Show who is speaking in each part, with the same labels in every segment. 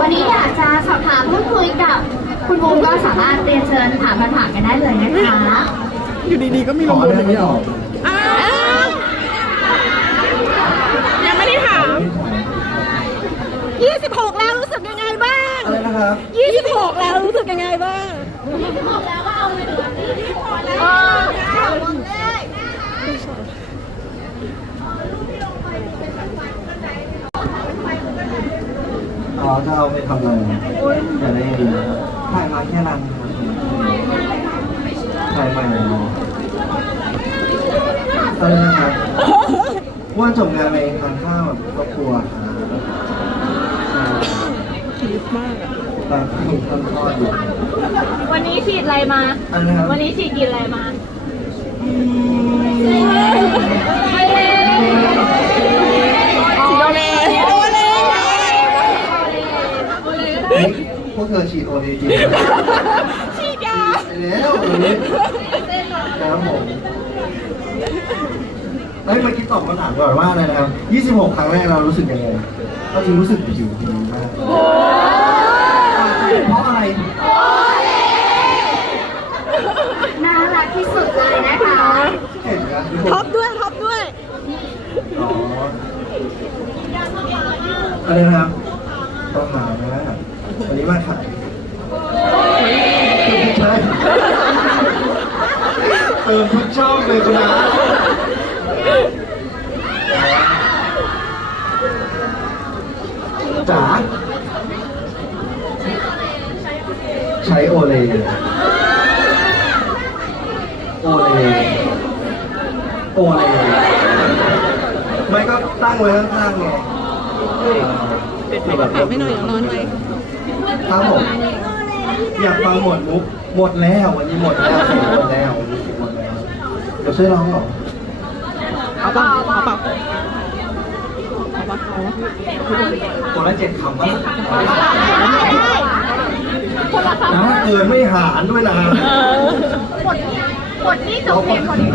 Speaker 1: วันนี้อยากจะสอบถามพูดคุยกับคุณบูมก็สามารถเรียนเชิญถามคำถามกันได้เลยนะคะ
Speaker 2: อยู่ดีๆก็มี
Speaker 3: ข
Speaker 2: ล
Speaker 3: อ
Speaker 2: มบน
Speaker 3: ได้ไม่ออก
Speaker 2: อ้าวยังไม่ได้ถาม 26 แล้วรู้สึกยังไงบ้าง
Speaker 3: อะไรนะครับ
Speaker 2: 26 แล้วรู้สึกยังไงบ้าง
Speaker 3: อ๋อ จะเอาไปทำอะไรจะได้ถ่ายมาแค่นั้นครับถ่ายใหม่เลยเนาะอะไรนะครับว่าจบงานไปทานข้าวกับครอบครัวครับใช่
Speaker 2: คิดมากอะ
Speaker 3: ตอนที่ทำคลอดอยู่
Speaker 1: วันนี้ฉีดอะไรมา
Speaker 3: อะไรนะครับ
Speaker 1: วันนี้ฉีดกินอะไรมา
Speaker 3: อฉีดโอดีจริง
Speaker 2: ฉีดยา
Speaker 3: ไปแล้ววันนี้นะครับผมเฮ้ยเมื่อกี้ตอบคำถามก่อนว่าอะไรนะครับ 26 ครั้งแรกเรารู้สึกยังไงก็จริงรู้สึกผิวดีมากเพราะอะไร
Speaker 1: น่ารักที่สุดเลยนะคะ
Speaker 3: เห็นนะทุกคน
Speaker 2: ท็อปด้วยท็อปด้วย
Speaker 3: อ๋ออะไรนะครับต้องหานะ วันนี้มาขายไม่ใช่เติมทุกช่องเลยคุณนะจ๋าใช้โอเลโอเลโอเลไม่ก็ตั้งไว้ข้างๆไง
Speaker 2: เป็นไปกับไม่หน่อยร้อนไหม
Speaker 3: ครับผมอยากฟังหมดมุกหมดแล้ววันนี้หมดแล้วเสียงหมดแล้ววันนี้เสียงหมดแล้วเดี๋ยวช่วยร้องเหรอ
Speaker 2: เอาเปล่าเอาเปล่าเอาเปล่าเอาวะ
Speaker 3: คนละเจ็ดคำป่ะนะเกินไม่หารด้วยนะ
Speaker 2: เออ
Speaker 1: หมดหมดนี่จบเพลงพอดี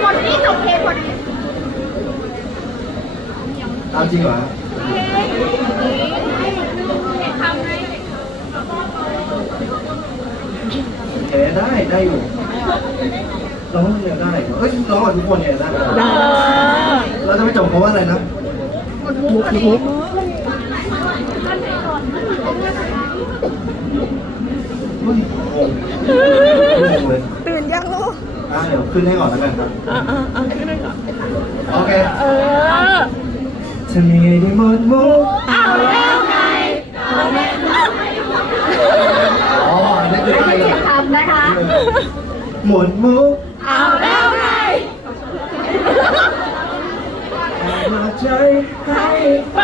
Speaker 1: หมดนี่จบเพลงพอดี
Speaker 3: เอาจริงเหรอ เอ๋ได้ได้อยู่ร้องเนี่ยได้เอ้ยร้องกับทุกคนเนี่ยได้
Speaker 2: ได้
Speaker 3: เราจะไม่จบเพราะว่าอะไรนะ
Speaker 2: มุกมุก
Speaker 3: เฮ้ยงงงงเลย
Speaker 2: ตื่นยังลูก
Speaker 3: อะเดี๋ยวขึ้นให้ก่อนแล้วกันครับ
Speaker 2: อ่าอ่าอ่าขึ้นเลยก่อน
Speaker 3: โอเค
Speaker 2: เออ
Speaker 3: จะมีได้หมดมุก นะ
Speaker 1: คะ
Speaker 3: หมดมุก
Speaker 2: เอาแล้วไง
Speaker 3: มาใจ
Speaker 2: ให้ไป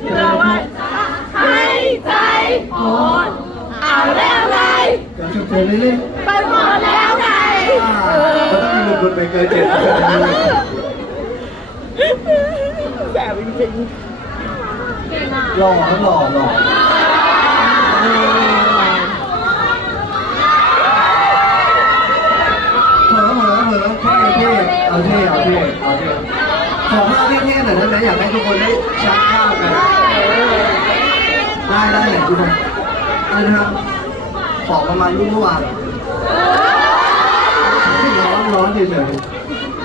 Speaker 2: เพื่อว่าให้ใจโหดเอาแล้วไง
Speaker 3: กันชุบเธอเล่น
Speaker 2: ไปหมดแล้วไง
Speaker 3: ๆอ่ามันต้องมีคนไปเกินเจ็ด
Speaker 2: แสบจริงๆ
Speaker 3: หล่อครับหล่อหล่อเผลอเผลอเผลอเท่ เท่เอาเท่เอาเท่เอาเท่ขอภาพเท่ๆหน่อยได้ไหมอยากให้ทุกคนได้ชักภาพกันได้ได้เลยทุกคนอะไรนะครับ ขอประมาณรุ่นเมื่อวานร้อนร้อนเฉย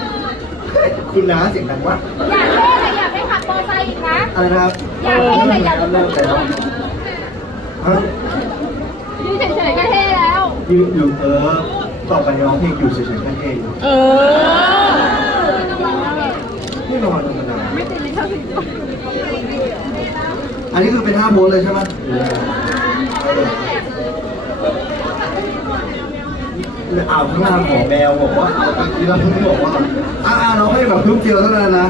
Speaker 3: ๆคุณน้าเสียงดังว่า
Speaker 1: อยากเท่แต่อยากไปขับมอเตอร์ไซค์อีกนะ
Speaker 3: อะไรนะครับ
Speaker 1: อยากเท่แต่อยาก
Speaker 3: เริ่มแล้วฮะ
Speaker 1: ยืนเฉยๆก็เท่แล้ว
Speaker 3: อยู่อยู่เออต่อไปร้องเพลงอยู่เฉยๆแค่เอง
Speaker 2: เออ
Speaker 3: ไม่นอนธรรมดาไม่ตีเท่าที่อันนี้คือเป็นท่าโพสเลยใช่ไหมอ่าวข้างล่างของแมวบอกว่าเอาตะกี้เราเพิ่งบอกว่าอ่าเราให้แบบพึ่งเดียวเท่านั้นนะ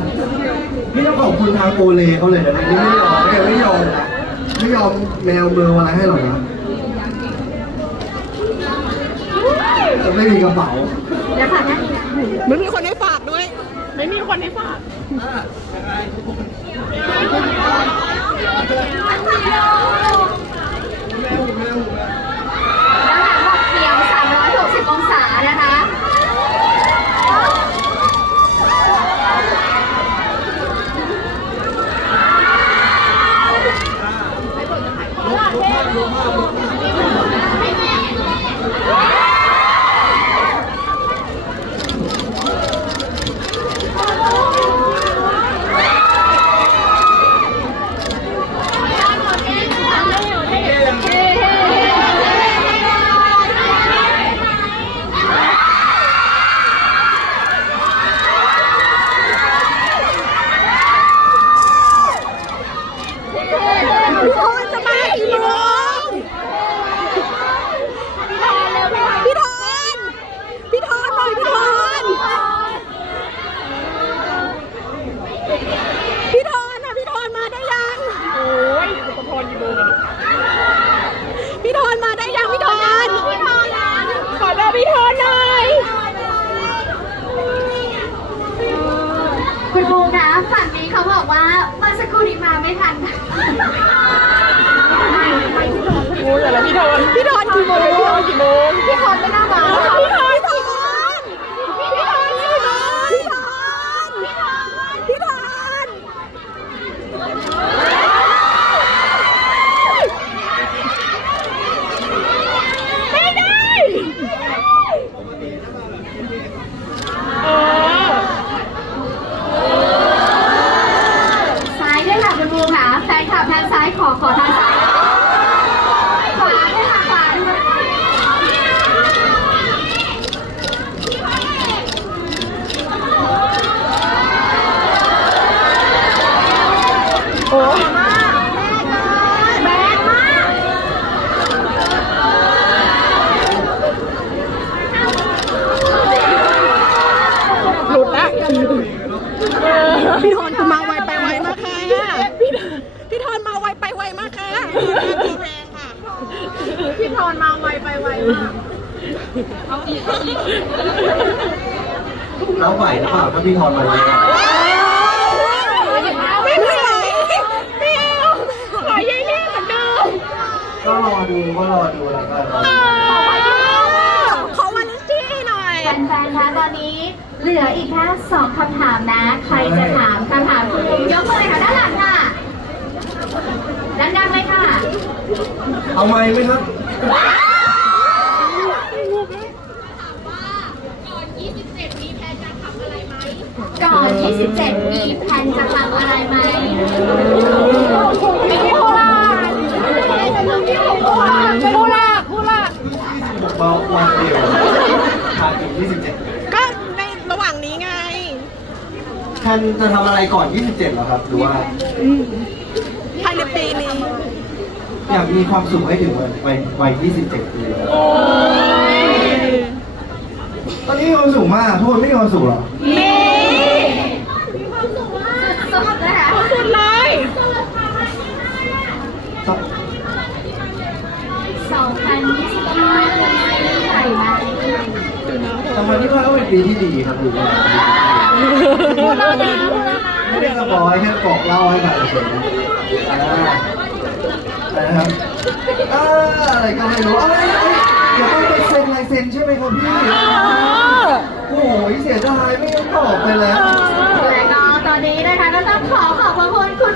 Speaker 3: นี่ต้องขอบคุณทางโอเลเขาเลยนะนี่ไม่ยอมไม่ยอมนะไม่ยอมแมวเบอร์อะไรให้หรอกนะจะไม่มีกระเป๋า
Speaker 1: เดี๋ยวค่ะนะ
Speaker 2: ไม่มีคนให้ฝากด้วย ไม่มีคนให้ฝาก
Speaker 1: แล้ว คุณบมนะฝั่งนี้
Speaker 3: เขา
Speaker 2: บอกว่าเมื่อสัก
Speaker 1: ครู่นี้มา
Speaker 2: ไม่ทันโอ้ยอะพี่โดนพี่โด
Speaker 1: นกี่
Speaker 2: โมงพี่โดนกี่โมงพี่โดนไม่น่ามา
Speaker 3: น้องไหวหรือเปล่าถ้าพี่ทอนมาเย
Speaker 2: ไม่ไหวไม่เอาขอเย่ๆเหมือนเดิม
Speaker 3: ก็รอดูก็รอดูแล้วกันรอดู
Speaker 2: ขอวันที่หน่อย
Speaker 1: แฟนๆคะตอนนี้เหลืออีกแค่สองคำถามนะ ใครจะถามคำถามคุณบูมยกมือเลยค่ะด้านหลังค่ะดังๆเลยค่ะ
Speaker 3: เอาไม้ไหมครับ
Speaker 1: ก่อน 27 มีแผนจะทำอะไรไหม
Speaker 2: โคราชโคราชโคราชโคราช
Speaker 3: เบาวันเดียวผ่านถึง27
Speaker 2: ก็ในระหว่างนี้ไง
Speaker 3: แทนจะทำอะไรก่อน 27เหรอครับ หรือว่า
Speaker 2: ภายในปีนี้
Speaker 3: อยากมีความสุขให้ถึงวัยวัยวัย27 ปีแล้ว
Speaker 2: โอ้ย
Speaker 3: ตอนนี้มีความสุขมากทุกคนไม่มีความสุขหรอ
Speaker 2: มี
Speaker 1: สุดๆนะคะ
Speaker 2: สุดเลย
Speaker 3: สัก
Speaker 1: 2025เป็นปีใหม่ไหม
Speaker 3: สองพันยี่สิบห้าก็เป็นปีที่ดีครับดูว่าไม่ได้สปอยแค่บอกเล่าให้ฟังเฉยๆอ่าอะไรนะครับอะไรก็ไม่รู้เอ้ยเอ้ยเดี๋ยวต้องไปเซ็นลายเซ็นใช่ไหมครับพี่โอ้ยเสียดายไม่งั้ตอบไปแล้ว
Speaker 1: และก็ตอนนี้นะคะก็ต้องขอขอบพระคุณคุณ